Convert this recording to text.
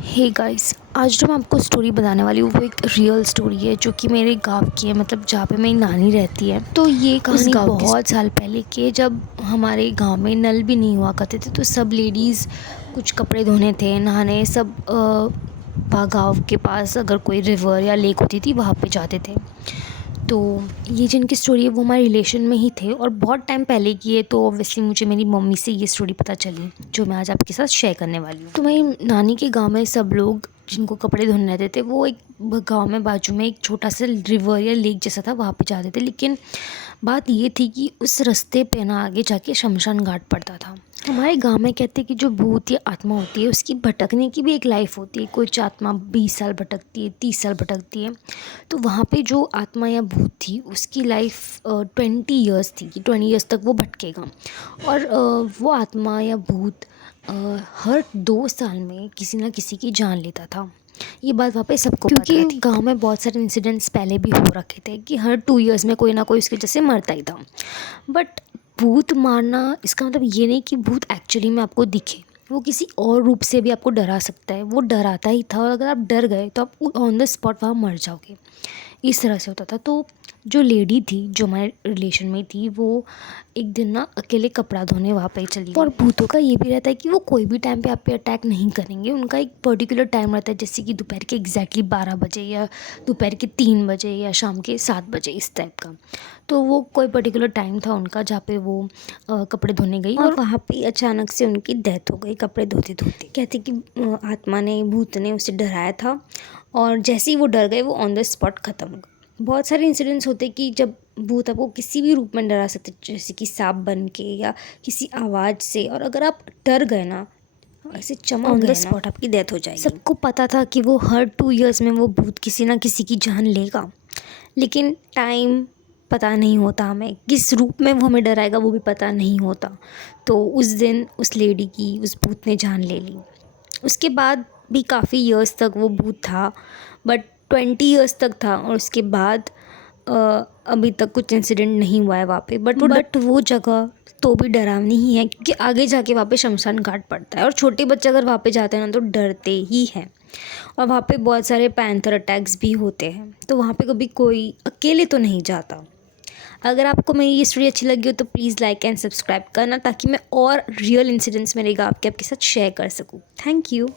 Hey guys, आज जो मैं आपको स्टोरी बताने वाली हूँ वो एक रियल स्टोरी है जो कि मेरे गांव की है। मतलब जहाँ पे मेरी नानी रहती है। तो ये कहानी बहुत साल पहले की है, जब हमारे गांव में नल भी नहीं हुआ करते थे। तो सब लेडीज़ कुछ कपड़े धोने थे, नहाने, सब गाँव के पास अगर कोई रिवर या लेक होती थी वहाँ पे जाते थे। तो ये जिनकी स्टोरी है वो हमारे रिलेशन में ही थे और बहुत टाइम पहले की है। तो ऑब्वियसली मुझे मेरी मम्मी से ये स्टोरी पता चली जो मैं आज आपके साथ शेयर करने वाली हूँ। तो मेरी नानी के गांव में सब लोग जिनको कपड़े धोने रहते थे वो एक गांव में बाजू में एक छोटा सा रिवर या लेक जैसा था, वहाँ पे जाते थे। लेकिन बात ये थी कि उस रास्ते पे ना आगे जाके शमशान घाट पड़ता था। हमारे गांव में कहते हैं कि जो भूत या आत्मा होती है उसकी भटकने की भी एक लाइफ होती है। कुछ आत्मा 20 साल भटकती है, 30 साल भटकती है। तो वहाँ पे जो आत्मा या भूत थी उसकी लाइफ 20 ईयर्स थी कि 20 ईयर्स तक वो भटकेगा। और वो आत्मा या भूत हर 2 साल में किसी ना किसी की जान लेता था। ये बात वहाँ पे सबको पता थी, क्योंकि गांव में बहुत सारे इंसिडेंट्स पहले भी हो रखे थे कि हर 2 ईयर्स में कोई ना कोई उसकी वजह से मरता ही था। बट भूत मारना इसका मतलब ये नहीं कि भूत एक्चुअली में आपको दिखे। वो किसी और रूप से भी आपको डरा सकता है। वो डराता ही था और अगर आप डर गए तो आप ऑन द स्पॉट वहाँ मर जाओगे। इस तरह से होता था। तो जो लेडी थी जो हमारे रिलेशन में थी वो एक दिन ना अकेले कपड़ा धोने वहाँ पे चली गई। और भूतों का ये भी रहता है कि वो कोई भी टाइम पे आप पे अटैक नहीं करेंगे। उनका एक पर्टिकुलर टाइम रहता है, जैसे कि दोपहर के एग्जैक्टली 12 बजे या दोपहर के 3 बजे या शाम के 7 बजे, इस टाइप का। तो वो कोई पर्टिकुलर टाइम था उनका जहाँ पे वो कपड़े धोने गई और वहाँ पे अचानक से उनकी डेथ हो गई कपड़े धोते धोते। कहते कि आत्मा ने, भूत ने उसे डराया था और जैसे ही वो डर गए वो ऑन द स्पॉट ख़त्म हो गए। बहुत सारे इंसिडेंट्स होते कि जब भूत आपको किसी भी रूप में डरा सकते, जैसे कि सांप बन के या किसी आवाज़ से। और अगर आप डर गए ना, ऐसे चमक गए, ऑन द स्पॉट आपकी डेथ हो जाएगी। सबको पता था कि वो हर 2 ईयर्स में वो भूत किसी ना किसी की जान लेगा, लेकिन टाइम पता नहीं होता हमें, किस रूप में वो हमें डराएगा वो भी पता नहीं होता। तो उस दिन उस लेडी की, उस भूत ने जान ले ली। उसके बाद भी काफ़ी ईयर्स तक वो भूत था, बट 20 ईयर्स तक था। और उसके बाद अभी तक कुछ इंसिडेंट नहीं हुआ है वहाँ पे। बट वो जगह तो भी डरावनी ही है, क्योंकि आगे जाके वहाँ पे शमशान घाट पड़ता है और छोटे बच्चे अगर वहाँ पे जाते हैं ना तो डरते ही हैं। और वहाँ पे बहुत सारे पैंथर अटैक्स भी होते हैं। तो वहाँ पे कभी कोई अकेले तो नहीं जाता। अगर आपको मेरी ये स्टोरी अच्छी लगी हो तो प्लीज़ लाइक एंड सब्सक्राइब करना, ताकि मैं और रियल इंसिडेंट्स मेरे गाँव के आपके साथ शेयर कर सकूँ। Thank you.